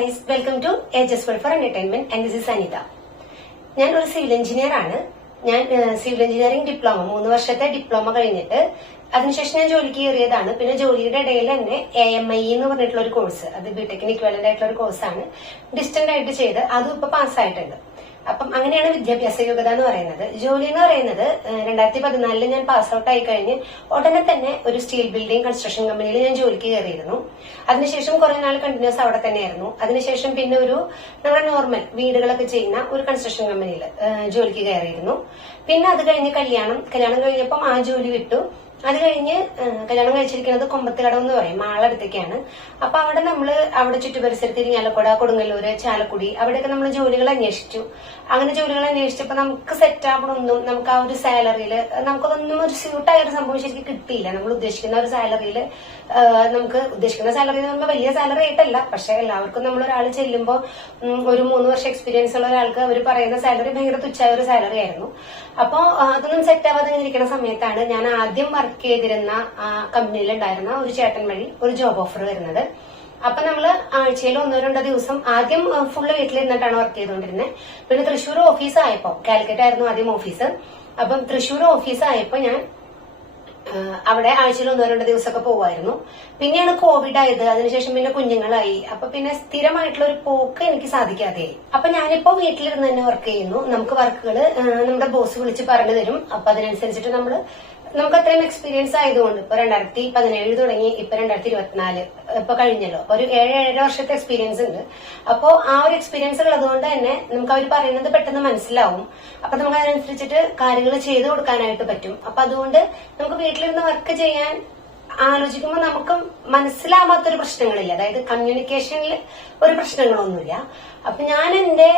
Guys welcome to ages world for entertainment and this is Anitha ഞാൻ ഒരു civil engineer ആണ്. ഞാൻ civil engineering diploma മൂന്ന് വർഷത്തെ ഡിപ്ലോമ കഴിഞ്ഞിട്ട് അതിനുശേഷം ഞാൻ ജോലിക്ക് കയറിയതാണ്. പിന്നെ ജോലിയുടെ ഇടയിൽ തന്നെ എ എം ഐ എന്ന് പറഞ്ഞിട്ടുള്ള ഒരു കോഴ്സ് അത് ബിടെക്കിന് ഇക്വലന്റ് ആയിട്ടുള്ള ഒരു കോഴ്സാണ് ഡിസ്റ്റന്റ് ആയിട്ട് ചെയ്ത് അതും ഇപ്പൊ പാസ്സായിട്ടുണ്ട് അപ്പം അങ്ങനെയാണ് വിദ്യാഭ്യാസ യോഗ്യത എന്ന് പറയുന്നത്. ജോലി എന്ന് പറയുന്നത് രണ്ടായിരത്തി പതിനാലിൽ ഞാൻ പാസ് ഔട്ട് ആയി കഴിഞ്ഞ് ഉടനെ തന്നെ ഒരു സ്റ്റീൽ ബിൽഡിംഗ് കൺസ്ട്രക്ഷൻ കമ്പനിയിൽ ഞാൻ ജോലിക്ക് കയറിയിരുന്നു. അതിനുശേഷം കുറെ നാൾ കണ്ടിന്യൂസ് അവിടെ തന്നെയായിരുന്നു. അതിനുശേഷം പിന്നെ ഒരു നമ്മുടെ നോർമൽ വീടുകളൊക്കെ ചെയ്യുന്ന ഒരു കൺസ്ട്രക്ഷൻ കമ്പനിയിൽ ജോലിക്ക് കയറിയിരുന്നു. പിന്നെ അത് കഴിഞ്ഞ് കല്യാണം കല്യാണം കഴിഞ്ഞപ്പം ആ ജോലി വിട്ടു. അത് കഴിഞ്ഞ് കല്യാണം കഴിച്ചിരിക്കുന്നത് കൊമ്പത്തിലടം എന്ന് പറയും മാളടുത്തേക്കാണ് അപ്പൊ അവിടെ നമ്മൾ അവിടെ ചുറ്റുപരിസരത്ത് ഇരിങ്ങാലക്കുട കൊടുങ്ങല്ലൂര് ചാലക്കുടി അവിടെയൊക്കെ നമ്മൾ ജോലികൾ അന്വേഷിച്ചു. അങ്ങനെ ജോലികൾ അന്വേഷിച്ചപ്പോ നമുക്ക് സെറ്റ് ആവണമൊന്നും നമുക്ക് ആ ഒരു സാലറിയിൽ നമുക്കതൊന്നും ഒരു സ്യൂട്ടായ ഒരു സംഭവം ശരിക്കും കിട്ടിയില്ല. നമ്മൾ ഉദ്ദേശിക്കുന്ന ഒരു സാലറിയിൽ നമുക്ക് ഉദ്ദേശിക്കുന്ന സാലറി എന്ന് പറയുമ്പോൾ വലിയ സാലറി ആയിട്ടല്ല പക്ഷെ എല്ലാവർക്കും നമ്മൾ ഒരാൾ ചെല്ലുമ്പോൾ ഒരു മൂന്ന് വർഷം എക്സ്പീരിയൻസ് ഉള്ള ഒരാൾക്ക് അവർ പറയുന്ന സാലറി ഭയങ്കര തുച്ഛായ ഒരു സാലറി ആയിരുന്നു. അപ്പോൾ അതൊന്നും സെറ്റ് ആവാതെ ഇരിക്കുന്ന സമയത്താണ് ഞാൻ ആദ്യം വർക്ക് ചെയ്തിരുന്ന കമ്പനിയിൽ ഉണ്ടായിരുന്ന ഒരു ചേട്ടൻ വഴി ഒരു ജോബ് ഓഫർ വരുന്നത്. അപ്പൊ നമ്മൾ ആഴ്ചയിൽ ഒന്നോ രണ്ടോ ദിവസം ആദ്യം ഫുള്ള് വീട്ടിലിരുന്നിട്ടാണ് വർക്ക് ചെയ്തുകൊണ്ടിരുന്നത് പിന്നെ തൃശ്ശൂർ ഓഫീസ് ആയപ്പോ കാലിക്കറ്റ് ആയിരുന്നു ആദ്യം ഓഫീസ് അപ്പം തൃശ്ശൂർ ഓഫീസ് ആയപ്പോ ഞാൻ അവിടെ ആഴ്ചയിൽ ഒന്നോ രണ്ടോ ദിവസമൊക്കെ പോവായിരുന്നു. പിന്നെയാണ് കോവിഡ് ആയത്. അതിനുശേഷം പിന്നെ കുഞ്ഞുങ്ങളായി. അപ്പൊ പിന്നെ സ്ഥിരമായിട്ടുള്ള ഒരു പോക്ക് എനിക്ക് സാധിക്കാതെയായി അപ്പൊ ഞാനിപ്പോ വീട്ടിലിരുന്ന് തന്നെ വർക്ക് ചെയ്യുന്നു. നമുക്ക് വർക്കുകൾ നമ്മുടെ ബോസ് വിളിച്ച് പറഞ്ഞു തരും. അപ്പൊ അതിനനുസരിച്ചിട്ട് നമ്മൾ നമുക്ക് അത്രയും എക്സ്പീരിയൻസ് ആയതുകൊണ്ട് ഇപ്പൊ രണ്ടായിരത്തി പതിനേഴ് തുടങ്ങി ഇപ്പൊ രണ്ടായിരത്തി ഇരുപത്തിനാല് ഇപ്പൊ കഴിഞ്ഞല്ലോ. ഒരു ഏഴ് ഏഴര വർഷത്തെ എക്സ്പീരിയൻസ് ഉണ്ട്. അപ്പോ ആ ഒരു എക്സ്പീരിയൻസ് ഉള്ളതുകൊണ്ട് തന്നെ നമുക്ക് അവർ പറയുന്നത് പെട്ടെന്ന് മനസ്സിലാവും. അപ്പൊ നമുക്ക് അതിനനുസരിച്ചിട്ട് കാര്യങ്ങൾ ചെയ്തു കൊടുക്കാനായിട്ട് പറ്റും. അപ്പൊ അതുകൊണ്ട് നമുക്ക് വീട്ടിലിരുന്ന് വർക്ക് ചെയ്യാൻ ആലോചിക്കുമ്പോൾ നമുക്ക് മനസ്സിലാവാത്തൊരു പ്രശ്നങ്ങളില്ല. അതായത് കമ്മ്യൂണിക്കേഷനിൽ ഒരു പ്രശ്നങ്ങളൊന്നുമില്ല. അപ്പൊ ഞാൻ എന്റെ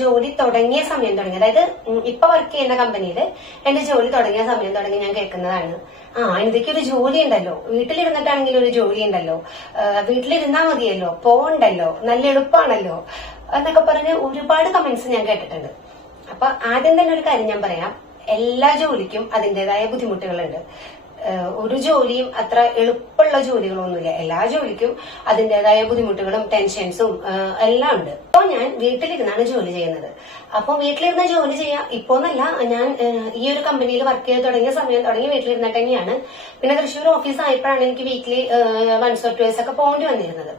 ജോലി തുടങ്ങിയ സമയം തുടങ്ങി. അതായത് ഇപ്പൊ വർക്ക് ചെയ്യുന്ന കമ്പനിയിൽ എന്റെ ജോലി തുടങ്ങിയ സമയം തുടങ്ങി ഞാൻ കേൾക്കുന്നതാണ്. ആ എനിക്ക് ഒരു ജോലി ഉണ്ടല്ലോ. വീട്ടിലിരുന്നിട്ടാണെങ്കിൽ ഒരു ജോലി ഉണ്ടല്ലോ. വീട്ടിലിരുന്നാ മതിയല്ലോ. പോണ്ടല്ലോ നല്ല എളുപ്പമാണല്ലോ എന്നൊക്കെ പറഞ്ഞ് ഒരുപാട് കമന്റ്സ് ഞാൻ കേട്ടിട്ടുണ്ട്. അപ്പൊ ആദ്യം തന്നെ ഒരു കാര്യം ഞാൻ പറയാം. എല്ലാ ജോലിക്കും അതിന്റേതായ ബുദ്ധിമുട്ടുകളുണ്ട്. ഒരു ജോലിയും അത്ര എളുപ്പമുള്ള ജോലികളൊന്നുമില്ല. എല്ലാ ജോലിക്കും അതിന്റേതായ ബുദ്ധിമുട്ടുകളും ടെൻഷൻസും എല്ലാം ഉണ്ട്. അപ്പോൾ ഞാൻ വീട്ടിലിരുന്നാണ് ജോലി ചെയ്യുന്നത്. അപ്പോൾ വീട്ടിലിരുന്ന് ജോലി ചെയ്യാം. ഇപ്പോന്നല്ല ഞാൻ ഈ ഒരു കമ്പനിയിൽ വർക്ക് ചെയ്ത് തുടങ്ങിയ സമയം തുടങ്ങി വീട്ടിലിരുന്നിട്ട് തന്നെയാണ്. പിന്നെ തൃശ്ശൂർ ഓഫീസ് ആയപ്പോഴാണ് എനിക്ക് വീക്കിലി വൺസ് ഓർ ടു ഒക്കെ പോകേണ്ടി വന്നിരുന്നത്.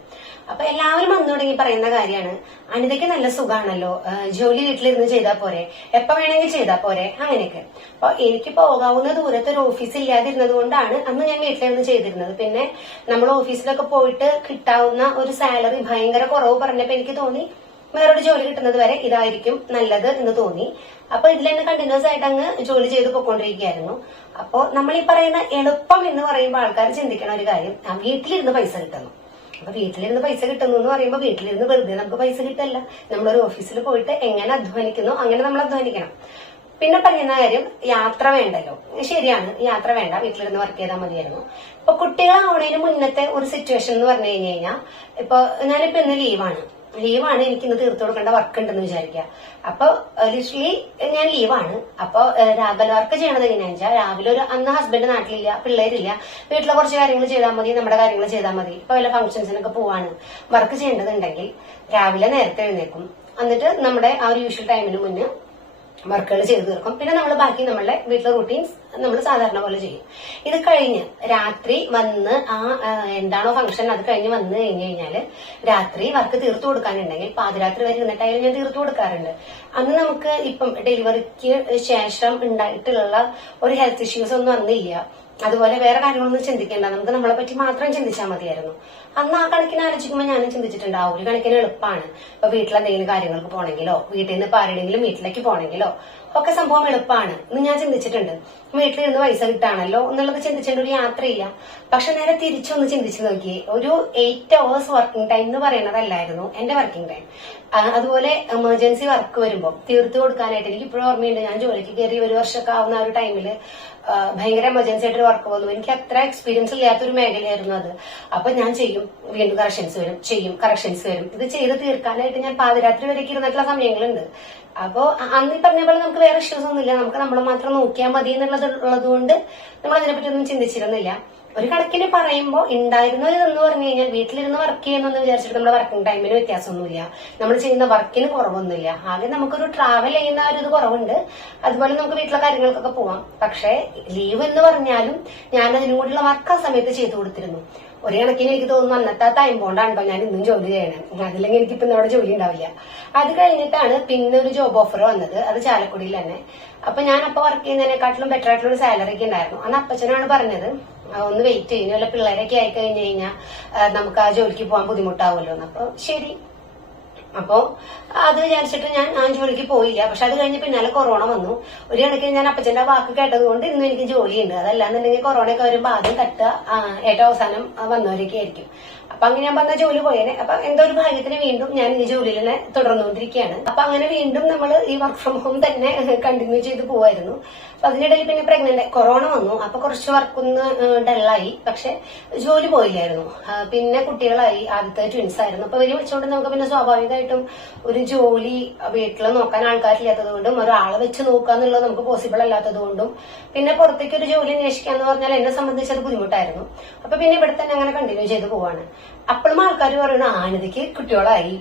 അപ്പൊ എല്ലാവരും വന്നു തുടങ്ങി പറയുന്ന കാര്യമാണ്. അനിതയ്ക്ക് നല്ല സുഖാണല്ലോ. ജോലി വീട്ടിലിരുന്ന് ചെയ്താൽ പോരെ. എപ്പോ വേണമെങ്കിൽ ചെയ്താൽ പോരെ. അങ്ങനെയൊക്കെ. അപ്പൊ എനിക്ക് പോകാവുന്ന ദൂരത്ത് ഒരു ഓഫീസ് ഇല്ലാതിരുന്നത് കൊണ്ടാണ് അന്ന് ഞാൻ വീട്ടിലിരുന്ന് ചെയ്തിരുന്നത്. പിന്നെ നമ്മൾ ഓഫീസിലൊക്കെ പോയിട്ട് കിട്ടാവുന്ന ഒരു സാലറി ഭയങ്കര കുറവ് പറഞ്ഞപ്പോ എനിക്ക് തോന്നി വേറൊരു ജോലി കിട്ടുന്നത് വരെ ഇതായിരിക്കും നല്ലത് എന്ന് തോന്നി. അപ്പൊ ഇതിൽ തന്നെ കണ്ടിന്യൂസ് ആയിട്ട് അങ്ങ് ജോലി ചെയ്ത് പൊക്കോണ്ടിരിക്കുകയായിരുന്നു അപ്പോ നമ്മൾ ഈ പറയുന്ന എളുപ്പം എന്ന് പറയുമ്പോൾ ആൾക്കാർ ചിന്തിക്കണ ഒരു കാര്യം വീട്ടിലിരുന്ന് പൈസ കിട്ടുന്നു അപ്പൊ വീട്ടിലിരുന്ന് പൈസ കിട്ടുന്നു എന്ന് പറയുമ്പോൾ വീട്ടിലിരുന്ന് വെറുതെ നമുക്ക് പൈസ കിട്ടല്ല. നമ്മളൊരു ഓഫീസിൽ പോയിട്ട് എങ്ങനെ അധ്വാനിക്കുന്നു അങ്ങനെ നമ്മൾ അധ്വാനിക്കണം. പിന്നെ പറയുന്ന കാര്യം യാത്ര വേണ്ടല്ലോ. ശരിയാണ് യാത്ര വേണ്ട. വീട്ടിലിരുന്ന് വർക്ക് ചെയ്താൽ മതിയായിരുന്നു. ഇപ്പൊ കുട്ടികളാവണതിന് മുന്നത്തെ ഒരു സിറ്റുവേഷൻ എന്ന് പറഞ്ഞു കഴിഞ്ഞു കഴിഞ്ഞാൽ ഇപ്പൊ ഞാനിപ്പോ ഇന്ന് ലീവാണ് ലീവാണ് എനിക്ക് ഇന്ന് തീർത്തു കൊടുക്കേണ്ട വർക്ക് ഉണ്ടെന്ന് വിചാരിക്കുക. അപ്പൊ ലിറ്ററലി ഞാൻ ലീവാണ് അപ്പൊ രാവിലെ വർക്ക് ചെയ്യണത് എങ്ങനെയാണെന്ന് വെച്ചാൽ രാവിലെ ഒരു അന്ന് ഹസ്ബൻഡ് നാട്ടിലില്ല പിള്ളേരില്ല വീട്ടിലെ കുറച്ച് കാര്യങ്ങൾ ചെയ്താൽ മതി നമ്മുടെ കാര്യങ്ങൾ ചെയ്താൽ മതി. ഇപ്പൊ വല്ല ഫംഗ്ഷൻസിനൊക്കെ പോവാണ്. വർക്ക് ചെയ്യേണ്ടതുണ്ടെങ്കിൽ രാവിലെ നേരത്തെ എഴുന്നേക്കും എന്നിട്ട് നമ്മുടെ ആ ഒരു യൂഷ്വൽ ടൈമിന് മുന്നേ വർക്കുകൾ ചെയ്തു തീർക്കും. പിന്നെ നമ്മൾ ബാക്കി നമ്മളുടെ വീട്ടിലെ റൂട്ടീൻസ് നമ്മൾ സാധാരണ പോലെ ചെയ്യും. ഇത് കഴിഞ്ഞ് രാത്രി വന്ന് ആ എന്താണോ ഫംഗ്ഷൻ അത് കഴിഞ്ഞ് വന്ന് കഴിഞ്ഞു കഴിഞ്ഞാൽ രാത്രി വർക്ക് തീർത്തു കൊടുക്കാനുണ്ടെങ്കിൽ പാതിരാത്രി വരെ ഇരുന്നിട്ടായാലും ഞാൻ തീർത്തു കൊടുക്കാറുണ്ട്. അന്ന് നമുക്ക് ഇപ്പം ഡെലിവറിക്ക് ശേഷം ഉണ്ടായിട്ടുള്ള ഒരു ഹെൽത്ത് ഇഷ്യൂസ് ഒന്നും അന്നില്ല. അതുപോലെ വേറെ കാര്യങ്ങളൊന്നും ചിന്തിക്കേണ്ട. നമുക്ക് നമ്മളെ പറ്റി മാത്രം ചിന്തിച്ചാൽ മതിയായിരുന്നു. അന്ന് ആ കണക്കിന് ആലോചിക്കുമ്പോൾ ഞാനും ചിന്തിച്ചിട്ടുണ്ട് ആ ഒരു കണക്കിന് എളുപ്പമാണ് ഇപ്പൊ വീട്ടിലെന്തെങ്കിലും കാര്യങ്ങൾക്ക് പോകണമെങ്കിലോ വീട്ടിൽ നിന്ന് പാരടെങ്കിലും വീട്ടിലേക്ക് പോകണമെങ്കിലോ ഒക്കെ സംഭവം എളുപ്പമാണ് എന്ന് ഞാൻ ചിന്തിച്ചിട്ടുണ്ട്. വീട്ടിലിരുന്ന് പൈസ കിട്ടാണല്ലോ എന്നുള്ളത് ചിന്തിച്ചിട്ട് ഒരു യാത്രയില്ല. പക്ഷെ നേരെ തിരിച്ചൊന്ന് ചിന്തിച്ചു നോക്കിയേ ഒരു എയ്റ്റ് അവേഴ്സ് വർക്കിംഗ് ടൈം എന്ന് പറയുന്നതല്ലായിരുന്നു എന്റെ വർക്കിംഗ് ടൈം അതുപോലെ എമർജൻസി വർക്ക് വരുമ്പോൾ തീർത്തു കൊടുക്കാനായിട്ട് എനിക്ക് ഇപ്പോഴും ഓർമ്മയുണ്ട്. ഞാൻ ജോലിക്ക് കയറി ഒരു വർഷമൊക്കെ ആവുന്ന ആ ഒരു ടൈമിൽ ആ, ഭയങ്കര എമർജൻസി ആയിട്ട് വർക്ക് വന്നു. എനിക്ക് അത്ര എക്സ്പീരിയൻസ് ഇല്ലാത്തൊരു മേഖലയായിരുന്നു അത്. അപ്പൊ ഞാൻ ചെയ്യും. വീണ്ടും കറക്ഷൻസ് വരും ചെയ്യും കറക്ഷൻസ് വരും. ഇത് ചെയ്ത് തീർക്കാനായിട്ട് ഞാൻ പാതിരാത്രി വരെ ഇരുന്നിട്ടുള്ള സമയങ്ങളുണ്ട്. അപ്പോ അന്ന് പറഞ്ഞ പോലെ നമുക്ക് വേറെ ഇഷ്യൂസ് ഒന്നുമില്ല. നമുക്ക് നമ്മൾ മാത്രം നോക്കിയാൽ മതി എന്നുള്ളത് ഉള്ളത് കൊണ്ട് നമ്മൾ അതിനെപ്പറ്റി ഒന്നും ചിന്തിച്ചിരുന്നില്ല. ഒരു കണക്കിന് പറയുമ്പോൾ ഉണ്ടായിരുന്ന എന്ന് പറഞ്ഞു കഴിഞ്ഞാൽ വീട്ടിലിരുന്ന് വർക്ക് ചെയ്യുന്നെന്ന് വിചാരിച്ചിട്ട് നമ്മുടെ വർക്കിംഗ് ടൈമിന് വ്യത്യാസമൊന്നുമില്ല. നമ്മൾ ചെയ്യുന്ന വർക്കിന് കുറവൊന്നുമില്ല. ആകെ നമുക്കൊരു ട്രാവൽ ചെയ്യുന്ന ഒരു ഇത് കുറവുണ്ട്. അതുപോലെ നമുക്ക് വീട്ടിലെ കാര്യങ്ങൾക്കൊക്കെ പോവാം. പക്ഷേ ലീവ് എന്ന് പറഞ്ഞാലും ഞാൻ അതിനും കൂടിയുള്ള വർക്ക് ആ സമയത്ത് ചെയ്തു കൊടുത്തിരുന്നു. ഒരു കണക്കിന് എനിക്ക് തോന്നുന്നു അന്നത്തെ ടൈം കൊണ്ടാണല്ലോ ഞാൻ ഇന്നും ജോലി ചെയ്യണം. അതില്ലെങ്കിൽ എനിക്ക് ഇപ്പൊ അവിടെ ജോലി ഉണ്ടാവില്ല. അത് കഴിഞ്ഞിട്ടാണ് പിന്നെ ഒരു ജോബ് ഓഫർ വന്നത്. അത് ചാലക്കുടിയിൽ തന്നെ. അപ്പൊ ഞാൻ അപ്പൊ വർക്ക് ചെയ്യുന്നതിനെക്കാട്ടിലും ബെറ്റർ ആയിട്ടുള്ള ഒരു സാലറി ഒക്കെ ഉണ്ടായിരുന്നു. അന്ന് അപ്പച്ചനാണ് പറഞ്ഞത് ഒന്ന് വെയിറ്റ് ചെയ്യുന്നു പിള്ളേരൊക്കെ ആയി കഴിഞ്ഞു കഴിഞ്ഞാൽ നമുക്ക് ആ ജോലിക്ക് പോകാൻ ബുദ്ധിമുട്ടാവുമല്ലോ. അപ്പൊ ശരി. അപ്പോ അത് വിചാരിച്ചിട്ട് ഞാൻ ആ ജോലിക്ക് പോയില്ല. പക്ഷെ അത് കഴിഞ്ഞ് പിന്നാലെ കൊറോണ വന്നു. ഒരു കണക്കിന് ഞാൻ അപ്പച്ചന്റെ വാക്ക് കേട്ടത് കൊണ്ട് ഇന്നും എനിക്ക് ജോലിയുണ്ട്. അതല്ലാന്നുണ്ടെങ്കിൽ കൊറോണയൊക്കെ വരുമ്പോൾ ആദ്യം തട്ടുക ഏറ്റവും അവസാനം വന്നവരൊക്കെ ആയിരിക്കും അപ്പൊ അങ്ങനെ ഞാൻ പറഞ്ഞ ജോലി പോയേനെ. അപ്പൊ എന്തോ ഒരു ഭാഗ്യത്തിന് വീണ്ടും ഞാൻ ഈ ജോലിയിൽ തന്നെ തുടർന്നുകൊണ്ടിരിക്കുകയാണ്. അപ്പൊ അങ്ങനെ വീണ്ടും നമ്മൾ ഈ വർക്ക് ഫ്രം ഹോം തന്നെ കണ്ടിന്യൂ ചെയ്ത് പോവായിരുന്നു. അപ്പൊ അതിനിടയിൽ പിന്നെ പ്രഗ്നന്റ് കൊറോണ വന്നു. അപ്പൊ കുറച്ച് വർക്കൊന്ന് ഡല്ലായി പക്ഷെ ജോലി പോയില്ലായിരുന്നു. പിന്നെ കുട്ടികളായി. ആദ്യത്തെ ട്വിൻസ് ആയിരുന്നു. അപ്പൊ ഇവരെ വെച്ചുകൊണ്ട് നമുക്ക് പിന്നെ സ്വാഭാവികമായിട്ടും ഒരു ജോലി വീട്ടിൽ നോക്കാൻ ആൾക്കാരില്ലാത്തത് കൊണ്ടും ഒരാളെ വെച്ച് നോക്കുക എന്നുള്ളത് നമുക്ക് പോസിബിൾ അല്ലാത്തത് കൊണ്ടും പിന്നെ പുറത്തേക്ക് ഒരു ജോലി അന്വേഷിക്കുക എന്ന് പറഞ്ഞാൽ എന്നെ സംബന്ധിച്ച് അത് ബുദ്ധിമുട്ടായിരുന്നു. അപ്പൊ പിന്നെ ഇവിടെ തന്നെ അങ്ങനെ കണ്ടിന്യൂ ചെയ്ത് പോവാണ്. അപ്പോഴും ആൾക്കാർ പറയണ ആനന്ദിക്ക് കുട്ടികളായി.